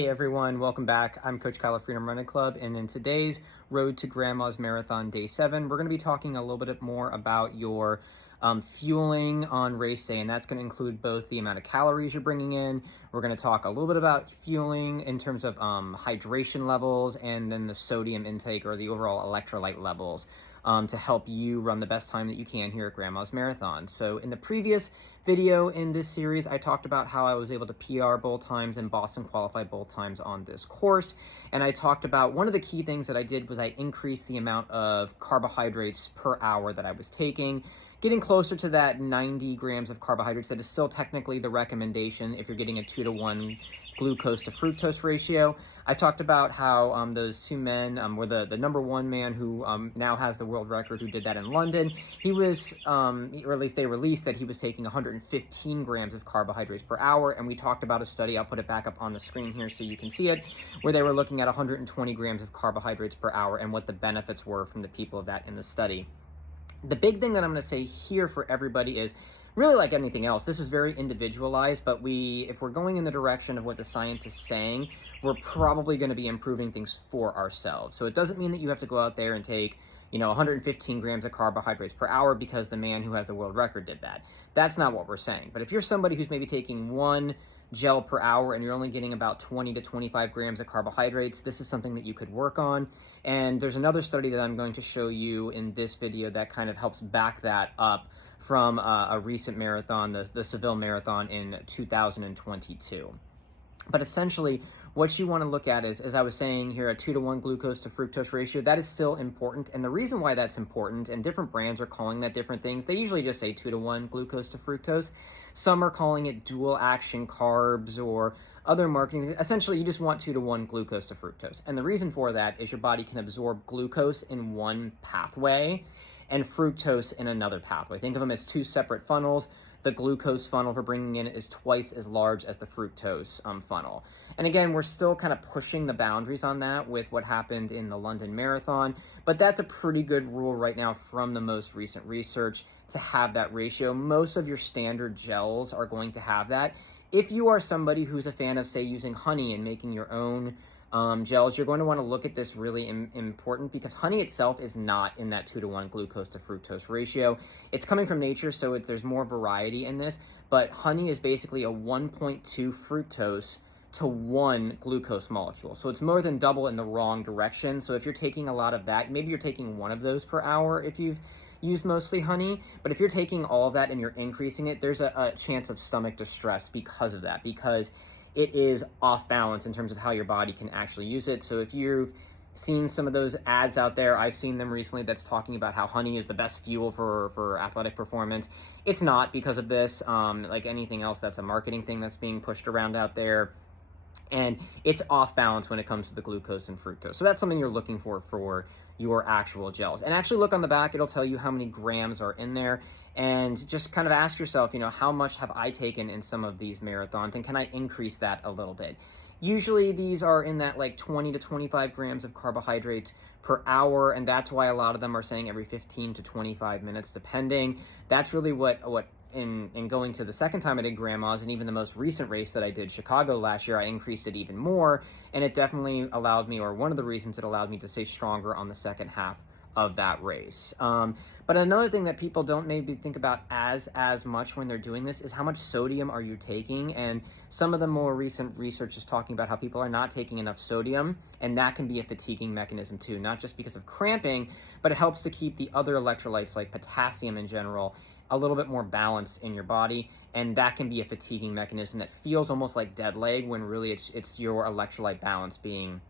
Hey everyone, welcome back. I'm Coach Kyle of Freedom Running Club, and in today's Road to Grandma's Marathon Day 7, we're going to be talking a little bit more about your fueling on race day, and that's going to include both the amount of calories you're bringing in. We're going to talk a little bit about fueling in terms of hydration levels, and then the sodium intake or the overall electrolyte levels to help you run the best time that you can here at Grandma's Marathon. So in the previous video in this series, I talked about how I was able to PR both times and Boston qualify both times on this course. And I talked about one of the key things that I did was I increased the amount of carbohydrates per hour that I was taking, getting closer to that 90 grams of carbohydrates. That is still technically the recommendation if you're getting a 2-to-1 glucose to fructose ratio. I talked about how those two men were the number one man who now has the world record, who did that in London. He was, or at least they released that he was taking 115 grams of carbohydrates per hour. And we talked about a study, I'll put it back up on the screen here so you can see it, where they were looking at 120 grams of carbohydrates per hour and what the benefits were from the people of that in the study. The big thing that I'm going to say here for everybody is, really like anything else, this is very individualized, but if we're going in the direction of what the science is saying, we're probably going to be improving things for ourselves. So it doesn't mean that you have to go out there and take 115 grams of carbohydrates per hour because the man who has the world record did that. That's not what we're saying. But if you're somebody who's maybe taking one gel per hour and you're only getting about 20 to 25 grams of carbohydrates, this is something that you could work on. And there's another study that I'm going to show you in this video that kind of helps back that up from a recent marathon, the Seville Marathon in 2022. But essentially, what you want to look at is, as I was saying here, a 2-to-1 glucose to fructose ratio. That is still important. And the reason why that's important, and different brands are calling that different things, they usually just say 2-to-1 glucose to fructose. Some are calling it dual action carbs or other marketing. Essentially, you just want 2-to-1 glucose to fructose. And the reason for that is your body can absorb glucose in one pathway and fructose in another pathway. Think of them as two separate funnels. The glucose funnel for bringing in is twice as large as the fructose funnel. And again, we're still kind of pushing the boundaries on that with what happened in the London Marathon, but that's a pretty good rule right now from the most recent research to have that ratio. Most of your standard gels are going to have that. If you are somebody who's a fan of, say, using honey and making your own gels, you're going to want to look at this really important, because honey itself is not in that 2-to-1 glucose to fructose ratio. It's coming from nature, so there's more variety in this, but honey is basically a 1.2 fructose to 1 glucose molecule. So it's more than double in the wrong direction. So if you're taking a lot of that, maybe you're taking one of those per hour if you've used mostly honey, but if you're taking all of that and you're increasing it, there's a chance of stomach distress because of that, because it is off balance in terms of how your body can actually use it. So if you've seen some of those ads out there, I've seen them recently that's talking about how honey is the best fuel for athletic performance. It's not because of this, like anything else, that's a marketing thing that's being pushed around out there. And it's off balance when it comes to the glucose and fructose. So that's something you're looking for your actual gels. And actually look on the back, it'll tell you how many grams are in there. And just kind of ask yourself, how much have I taken in some of these marathons, and can I increase that a little bit? Usually these are in that like 20 to 25 grams of carbohydrates per hour, and that's why a lot of them are saying every 15 to 25 minutes, depending. That's really what in going to the second time I did Grandma's, and even the most recent race that I did, Chicago last year, I increased it even more, and it definitely allowed me, or one of the reasons it allowed me to stay stronger on the second half of that race. But another thing that people don't maybe think about as much when they're doing this is how much sodium are you taking. And some of the more recent research is talking about how people are not taking enough sodium, and that can be a fatiguing mechanism too, not just because of cramping, but it helps to keep the other electrolytes like potassium in general a little bit more balanced in your body, and that can be a fatiguing mechanism that feels almost like dead leg when really it's your electrolyte balance being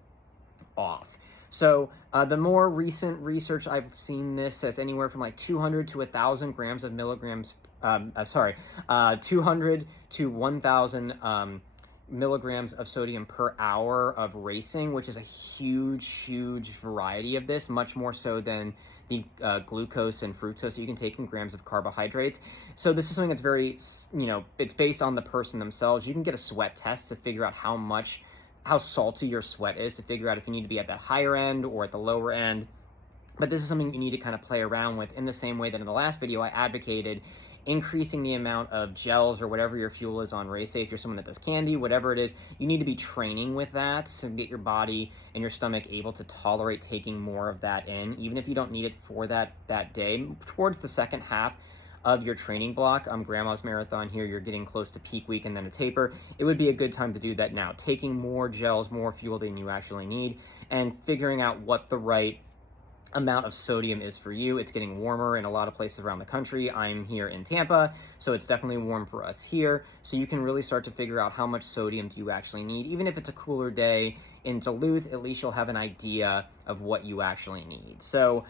off. So the more recent research I've seen, this says anywhere from like 200 to 1,000 grams of milligrams, 200 to 1,000 milligrams of sodium per hour of racing, which is a huge variety of this, much more so than the glucose and fructose that you can take in grams of carbohydrates. So this is something that's very, it's based on the person themselves. You can get a sweat test to figure out how salty your sweat is, to figure out if you need to be at that higher end or at the lower end. But this is something you need to kind of play around with in the same way that in the last video I advocated increasing the amount of gels or whatever your fuel is on race day. If you're someone that does candy, whatever it is, you need to be training with that to get your body and your stomach able to tolerate taking more of that in, even if you don't need it for that day. Towards the second half of your training block, Grandma's Marathon here, you're getting close to peak week and then a taper. It would be a good time to do that now, taking more gels, more fuel than you actually need, and figuring out what the right amount of sodium is for you. It's getting warmer in a lot of places around the country. I'm here in Tampa, so it's definitely warm for us here. So you can really start to figure out how much sodium do you actually need. Even if it's a cooler day in Duluth, at least you'll have an idea of what you actually need. So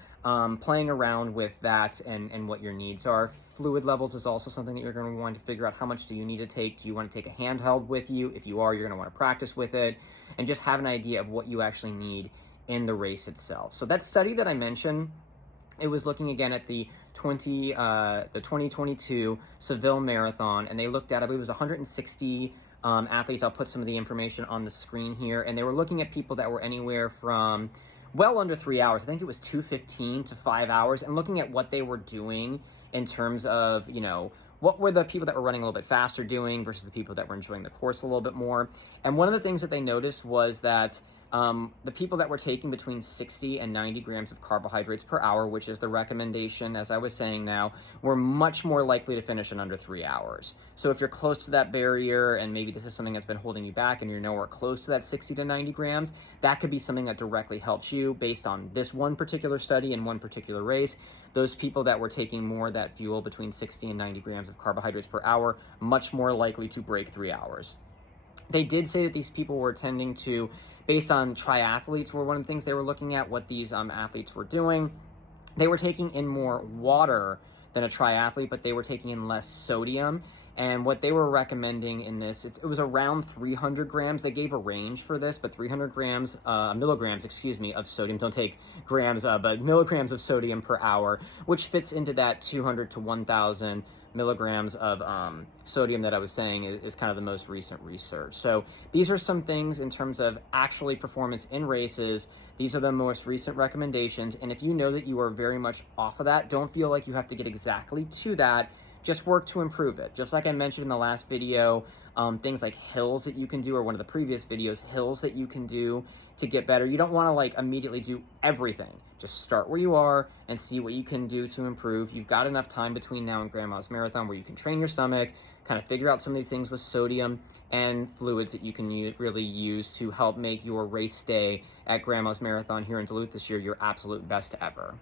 playing around with that and what your needs are. Fluid levels is also something that you're going to want to figure out. How much do you need to take? Do you want to take a handheld with you? If you are, you're going to want to practice with it and just have an idea of what you actually need in the race itself. So that study that I mentioned, it was looking again at the 2022 Seville Marathon, and they looked at, I believe it was 160 athletes. I'll put some of the information on the screen here, and they were looking at people that were anywhere from well under 3 hours. I think it was 2:15 to 5 hours, and looking at what they were doing in terms of, what were the people that were running a little bit faster doing versus the people that were enjoying the course a little bit more. And one of the things that they noticed was that the people that were taking between 60 and 90 grams of carbohydrates per hour, which is the recommendation, as I was saying now, were much more likely to finish in under 3 hours. So if you're close to that barrier, and maybe this is something that's been holding you back and you're nowhere close to that 60 to 90 grams, that could be something that directly helps you based on this one particular study and one particular race. Those people that were taking more of that fuel between 60 and 90 grams of carbohydrates per hour, much more likely to break 3 hours. They did say that these people were tending to, based on triathletes were one of the things they were looking at, what these athletes were doing. They were taking in more water than a triathlete, but they were taking in less sodium. And what they were recommending in this, it was around 300 grams. They gave a range for this, but 300 milligrams, of sodium. Don't take grams, but milligrams of sodium per hour, which fits into that 200 to 1,000 milligrams of sodium that I was saying is kind of the most recent research. So these are some things in terms of actually performance in races. These are the most recent recommendations. And if you know that you are very much off of that, don't feel like you have to get exactly to that. Just work to improve it. Just like I mentioned in the last video, things like hills that you can do, or one of the previous videos, hills that you can do to get better. You don't want to immediately do everything. Just start where you are and see what you can do to improve. You've got enough time between now and Grandma's Marathon where you can train your stomach, kind of figure out some of these things with sodium and fluids that you can really use to help make your race day at Grandma's Marathon here in Duluth this year your absolute best ever.